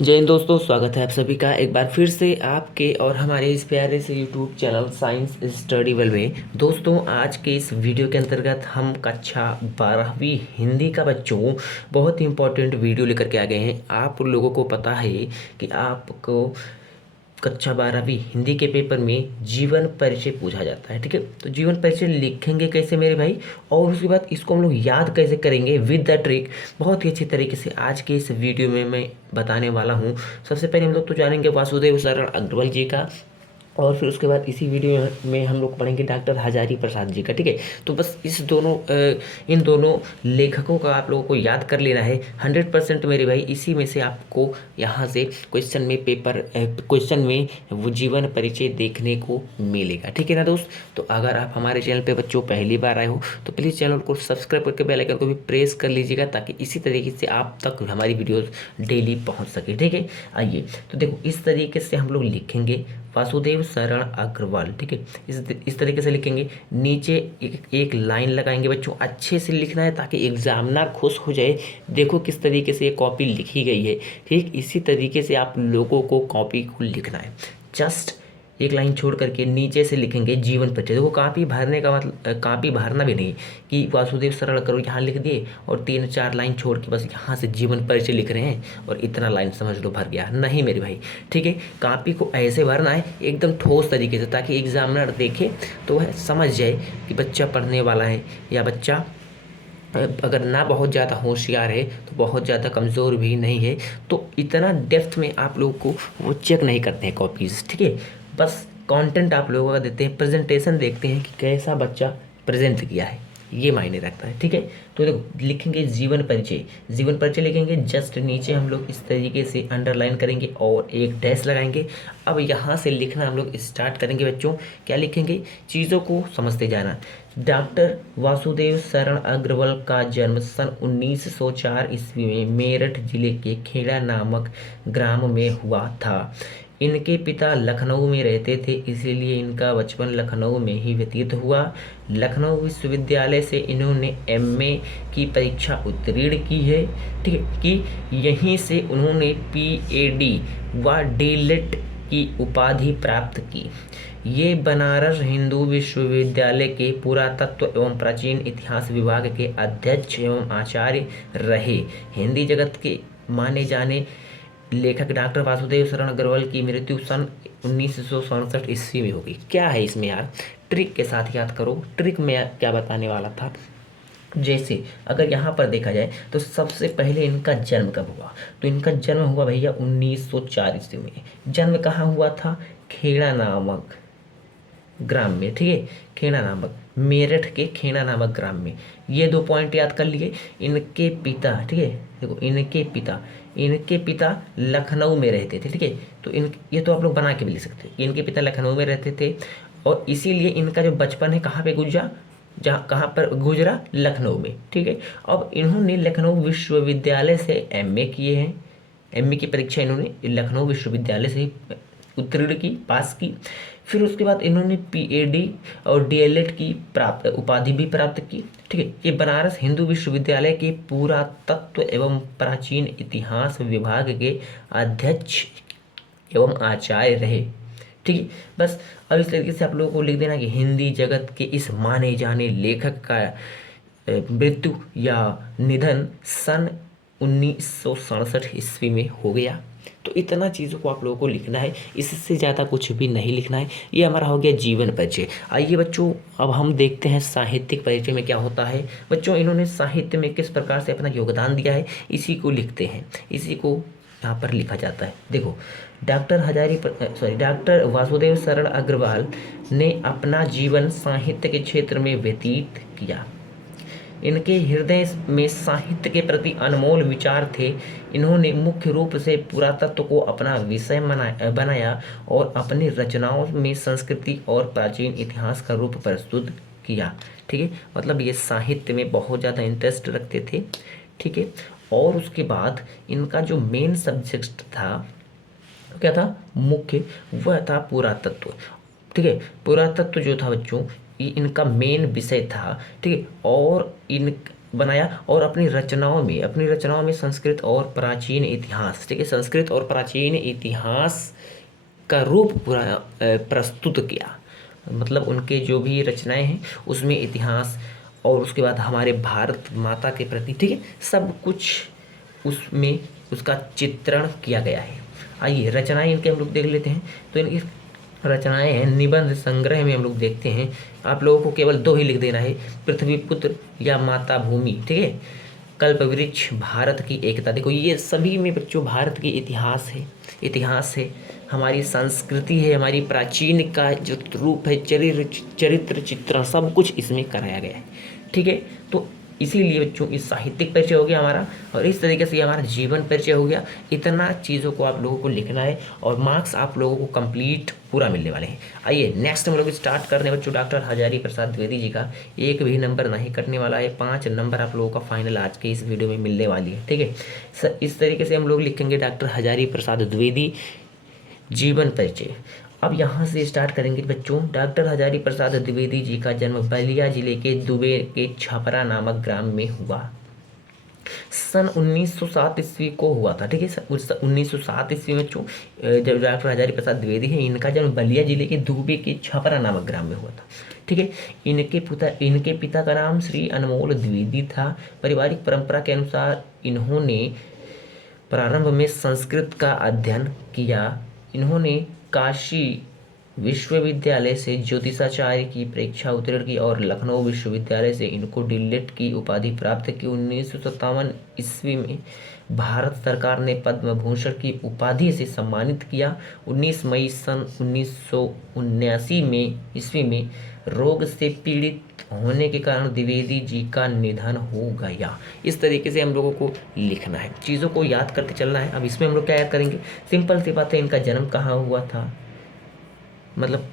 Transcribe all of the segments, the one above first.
जय हिंद दोस्तों, स्वागत है आप सभी का एक बार फिर से आपके और हमारे इस प्यारे से YouTube channel science study well में। दोस्तों, आज के इस वीडियो के अंतर्गत हम कक्षा 12वीं हिंदी का बच्चों बहुत ही इंपॉर्टेंट वीडियो लेकर के आ गए हैं। आप लोगों को पता है कि आपको कक्षा 12वीं हिंदी के पेपर में जीवन परिचय पूछा जाता है। ठीक है, तो जीवन परिचय लिखेंगे कैसे मेरे भाई, और उसके बाद इसको हम लोग याद कैसे करेंगे विद द ट्रिक, बहुत ही अच्छी तरीके से आज के इस वीडियो में मैं बताने वाला हूँ। सबसे पहले हम लोग तो जानेंगे वासुदेव शरण अग्रवाल जी का, और फिर उसके बाद इसी वीडियो में हम लोग पढ़ेंगे डॉक्टर हजारी प्रसाद जी का। ठीक है, तो बस इन दोनों लेखकों का आप लोगों को याद कर लेना है 100% मेरे भाई। इसी में से आपको यहाँ से क्वेश्चन में वो जीवन परिचय देखने को मिलेगा। ठीक है ना दोस्त। तो अगर आप हमारे चैनल पे बच्चों पहली बार आए हो तो प्लीज़ चैनल को सब्सक्राइब करके बेल आइकन को भी प्रेस कर लीजिएगा, ताकि इसी तरीके से आप तक हमारी वीडियोस डेली पहुंच सके। ठीक है, आइए तो देखो, इस तरीके से हम लोग लिखेंगे वासुदेव शरण अग्रवाल। ठीक है, इस तरीके से लिखेंगे। नीचे एक लाइन लगाएंगे बच्चों, अच्छे से लिखना है ताकि एग्जामिनर खुश हो जाए। देखो किस तरीके से ये कॉपी लिखी गई है। ठीक, इसी तरीके से आप लोगों को कॉपी को लिखना है। जस्ट एक लाइन छोड़ करके नीचे से लिखेंगे जीवन परिचय। देखो, कापी भरने का मतलब कापी भरना भी नहीं कि वासुदेव शरण करो यहाँ लिख दिए और 3-4 लाइन छोड़ के बस यहाँ से जीवन परिचय लिख रहे हैं और इतना लाइन समझ लो भर गया। नहीं मेरे भाई, ठीक है, कापी को ऐसे भरना है एकदम ठोस तरीके से, ताकि एग्जामिनर देखे तो वह समझ जाए कि बच्चा पढ़ने वाला है, या बच्चा अगर ना बहुत ज़्यादा होशियार है तो बहुत ज़्यादा कमज़ोर भी नहीं है। तो इतना डेप्थ में आप लोगों को वो चेक नहीं करते हैं कॉपीज़। ठीक है, बस कंटेंट आप लोगों का देते हैं, प्रेजेंटेशन देखते हैं कि कैसा बच्चा प्रेजेंट किया है, ये मायने रखता है। ठीक है, तो देखो लिखेंगे जीवन परिचय। जीवन परिचय लिखेंगे, जस्ट नीचे हम लोग इस तरीके से अंडरलाइन करेंगे और एक डैश लगाएंगे। अब यहाँ से लिखना हम लोग स्टार्ट करेंगे बच्चों। क्या लिखेंगे, चीज़ों को समझते जाना। डॉक्टर वासुदेव शरण अग्रवाल का जन्म सन 1904 ईस्वी में मेरठ जिले के खेड़ा नामक ग्राम में हुआ था। इनके पिता लखनऊ में रहते थे, इसीलिए इनका बचपन लखनऊ में ही व्यतीत हुआ। लखनऊ विश्वविद्यालय से इन्होंने एमए की परीक्षा उत्तीर्ण की है। ठीक है, कि यहीं से उन्होंने पीएडी व डीलिट की उपाधि प्राप्त की। ये बनारस हिंदू विश्वविद्यालय के पुरातत्व एवं प्राचीन इतिहास विभाग के अध्यक्ष एवं आचार्य रहे। हिंदी जगत के माने जाने लेखक डॉक्टर वासुदेव शरण अग्रवाल की मृत्यु सन 1967 ईस्वी में होगी। क्या है इसमें यार, ट्रिक के साथ याद करो। ट्रिक में क्या बताने वाला था, जैसे अगर यहाँ पर देखा जाए तो सबसे पहले इनका जन्म कब हुआ, तो इनका जन्म हुआ भैया 1904 ईस्वी में। जन्म कहाँ हुआ था, खेड़ा नामक ग्राम में। ठीक है, खेड़ा नामक, मेरठ के खेड़ा नामक ग्राम में। ये 2 पॉइंट याद कर लिए। इनके पिता, ठीक है, देखो इनके पिता लखनऊ में रहते थे। ठीक है, तो ये तो आप लोग बना के भी लिख सकते हैं, इनके पिता लखनऊ में रहते थे और इसीलिए इनका जो बचपन है कहाँ पे गुजरा, जहाँ कहाँ पर गुजरा, लखनऊ में। ठीक है, अब इन्होंने लखनऊ विश्वविद्यालय से एमए किए हैं। एमए की परीक्षा इन्होंने लखनऊ विश्वविद्यालय से ही उत्तीर्ण की, पास की। फिर उसके बाद इन्होंने पीएडी और डीएलएड की प्राप्त उपाधि भी प्राप्त की। ठीक है, ये बनारस हिंदू विश्वविद्यालय के पुरातत्व एवं प्राचीन इतिहास विभाग के अध्यक्ष एवं आचार्य रहे। ठीक है, बस अब इस तरीके से आप लोगों को लिख देना कि हिंदी जगत के इस माने जाने लेखक का मृत्यु या निधन सन 1967 ईस्वी में हो गया। तो इतना चीज़ों को आप लोगों को लिखना है, इससे ज़्यादा कुछ भी नहीं लिखना है। ये हमारा हो गया जीवन परिचय। आइए बच्चों, अब हम देखते हैं साहित्यिक परिचय में क्या होता है। बच्चों, इन्होंने साहित्य में किस प्रकार से अपना योगदान दिया है, इसी को लिखते हैं, इसी को यहाँ पर लिखा जाता है। देखो, डॉक्टर वासुदेव शरण अग्रवाल ने अपना जीवन साहित्य के क्षेत्र में व्यतीत किया। इनके हृदय में साहित्य के प्रति अनमोल विचार थे। इन्होंने मुख्य रूप से पुरातत्व को अपना विषय बनाया और अपनी रचनाओं में संस्कृति और प्राचीन इतिहास का रूप प्रस्तुत किया। ठीक है, मतलब ये साहित्य में बहुत ज़्यादा इंटरेस्ट रखते थे। ठीक है, और उसके बाद इनका जो मेन सब्जेक्ट था, क्या था, मुख्य, वह था पुरातत्व। ठीक है, पुरातत्व जो था बच्चों, ये इनका मेन विषय था। ठीक है, और इन बनाया और अपनी रचनाओं में संस्कृत और प्राचीन इतिहास, ठीक है, संस्कृत और प्राचीन इतिहास का रूप पूरा प्रस्तुत किया। मतलब उनके जो भी रचनाएं हैं उसमें इतिहास और उसके बाद हमारे भारत माता के प्रति, ठीक है, सब कुछ उसमें उसका चित्रण किया गया है। आइए रचनाएं इनके हम लोग देख लेते हैं। तो इनकी रचनाएं हैं, निबंध संग्रह में हम लोग देखते हैं, आप लोगों को केवल दो ही लिख देना है, पृथ्वी पुत्र या माता भूमि, ठीक है, कल्प वृक्ष, भारत की एकता। देखो ये सभी में बच्चों भारत की इतिहास है, हमारी संस्कृति है, हमारी प्राचीन का जो रूप है, चरित्र चित्रण सब कुछ इसमें कराया गया है, ठीक है। तो इसीलिए बच्चों इस साहित्यिक परिचय हो गया हमारा, और इस तरीके से हमारा जीवन परिचय हो गया। इतना चीज़ों को आप लोगों को लिखना है और मार्क्स आप लोगों को कंप्लीट पूरा मिलने वाले हैं। आइए नेक्स्ट हम लोग स्टार्ट करने बच्चों डॉक्टर हजारी प्रसाद द्विवेदी जी का। एक भी नंबर नहीं कटने वाला है, 5 नंबर आप लोगों का फाइनल आज के इस वीडियो में मिलने वाली है, ठीक है। इस तरीके से हम लोग लिखेंगे डॉक्टर हजारी प्रसाद द्विवेदी जीवन परिचय। अब यहाँ से स्टार्ट करेंगे बच्चों। डॉक्टर हजारी प्रसाद द्विवेदी जी का जन्म बलिया जिले के दुबे के छपरा नामक ग्राम में हुआ। सन 1907 ईस्वी को हुआ था, ठीक है। 1907 ईस्वी में बच्चों जब डॉक्टर हजारी प्रसाद द्विवेदी हैं, इनका जन्म बलिया जिले के दुबे के छपरा नामक ग्राम में हुआ था, ठीक है। इनके पिता का नाम श्री अनमोल द्विवेदी था। पारिवारिक परंपरा के अनुसार इन्होंने प्रारंभ में संस्कृत का अध्ययन किया। इन्होंने काशी विश्वविद्यालय से ज्योतिषाचार्य की परीक्षा उत्तीर्ण की और लखनऊ विश्वविद्यालय से इनको डीलिट की उपाधि प्राप्त की। 1957 ईस्वी में भारत सरकार ने पद्म भूषण की उपाधि से सम्मानित किया। 19 मई सन 1979 ईस्वी में रोग से पीड़ित होने के कारण द्विवेदी जी का निधन हो गया। इस तरीके से हम लोगों को लिखना है, चीज़ों को याद करते चलना है। अब इसमें हम लोग क्या याद करेंगे, सिंपल सी बात है, इनका जन्म कहाँ हुआ था, मतलब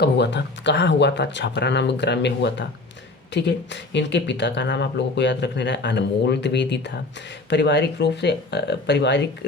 कब हुआ था, कहाँ हुआ था, छपरा नामक ग्राम में हुआ था, ठीक है। इनके पिता का नाम आप लोगों को याद रखने है, अनमोल द्विवेदी था। पारिवारिक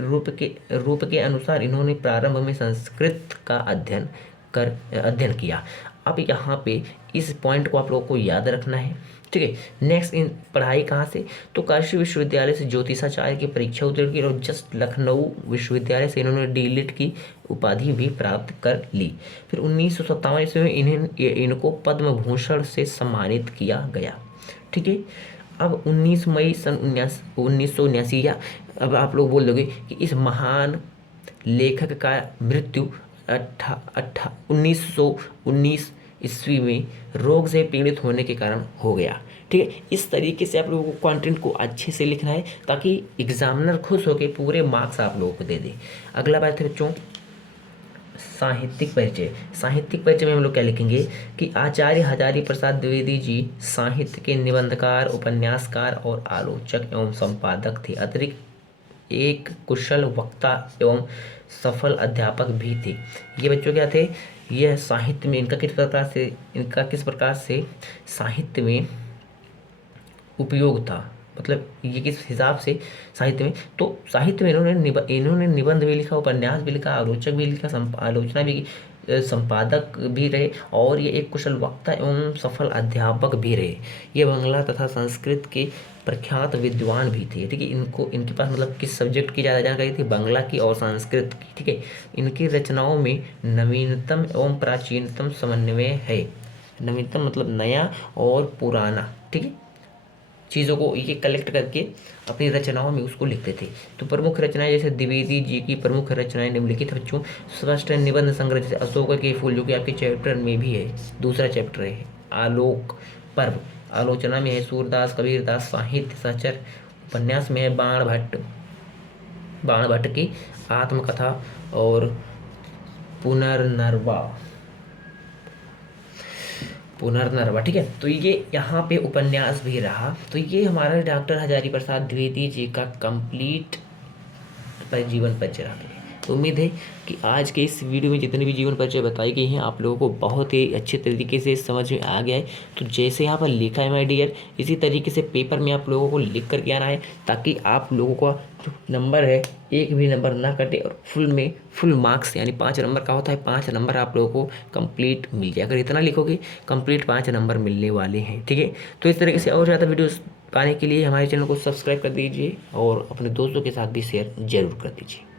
रूप के अनुसार इन्होंने प्रारंभ में संस्कृत का अध्ययन किया। अब यहाँ पे इस पॉइंट को आप लोगों को याद रखना है, ठीक है। नेक्स्ट, इन पढ़ाई कहाँ से, तो काशी विश्वविद्यालय से ज्योतिषाचार्य की परीक्षा उत्तीर्ण की और जस्ट लखनऊ विश्वविद्यालय से इन्होंने डीलिट की उपाधि भी प्राप्त कर ली। फिर 1957 ईस्वी में इनको पद्म भूषण से सम्मानित किया गया, ठीक है। अब 19 मई सन 1979, या अब आप लोग बोल दोगे कि इस महान लेखक का मृत्यु 1919 ईस्वी में रोग से पीड़ित होने के कारण हो गया, ठीक है। इस तरीके से आप लोगों को कंटेंट को अच्छे से लिखना है ताकि एग्जामिनर खुश होकर पूरे मार्क्स आप लोगों को दे दे। अगला बात है बच्चों साहित्यिक परिचय में हम लोग क्या लिखेंगे कि आचार्य हजारी प्रसाद द्विवेदी जी साहित्य के निबंधकार, उपन्यासकार और आलोचक एवं संपादक थे। अतिरिक्त एक कुशल वक्ता एवं सफल अध्यापक भी थे। ये बच्चों क्या थे, यह साहित्य में इनका किस प्रकार से साहित्य में उपयोग था, मतलब ये किस हिसाब से साहित्य में, तो साहित्य में इन्होंने निबंध भी लिखा, उपन्यास भी लिखा, आलोचक भी लिखा, आलोचना भी, संपादक भी रहे, और ये एक कुशल वक्ता एवं सफल अध्यापक भी रहे। ये बांग्ला तथा संस्कृत के प्रख्यात विद्वान भी थे, ठीक है। इनके पास मतलब किस सब्जेक्ट की ज़्यादा जानकारी थी, बांग्ला की और संस्कृत की, ठीक है। इनकी रचनाओं में नवीनतम एवं प्राचीनतम समन्वय है। नवीनतम मतलब नया और पुराना, ठीक है, चीज़ों को ये कलेक्ट करके अपनी रचनाओं में उसको लिखते थे। तो प्रमुख रचनाएं जैसे द्विवेदी जी की प्रमुख रचनाएं निम्नलिखित बच्चों। फर्स्ट है निबंध संग्रह, जैसे अशोक के फूल जो कि आपके चैप्टर में भी है, दूसरा चैप्टर है आलोक पर्व। आलोचना में है सूरदास कबीरदास, साहित्य सहचर। उपन्यास में है बाण भट्ट की आत्मकथा और पुनर्नरवा, ठीक है। तो ये यहाँ पे उपन्यास भी रहा। तो ये हमारा डॉक्टर हजारी प्रसाद द्विवेदी जी का कंप्लीट जीवन परिचय रहा। तो उम्मीद है कि आज के इस वीडियो में जितने भी जीवन परिचय बताई गई हैं आप लोगों को बहुत ही अच्छे तरीके से समझ में आ गया है। तो जैसे यहाँ पर लिखा है माय डियर, इसी तरीके से पेपर में आप लोगों को लिख करके आना है ताकि आप लोगों का जो नंबर है एक भी नंबर ना कटे और फुल मार्क्स यानी 5 नंबर का होता है, 5 नंबर आप लोगों को कंप्लीट मिल जाए। अगर इतना लिखोगे कंप्लीट 5 नंबर मिलने वाले हैं, ठीक है। तो इस तरीके से और ज़्यादा वीडियोस पाने के लिए हमारे चैनल को सब्सक्राइब कर दीजिए और अपने दोस्तों के साथ भी शेयर जरूर कर दीजिए।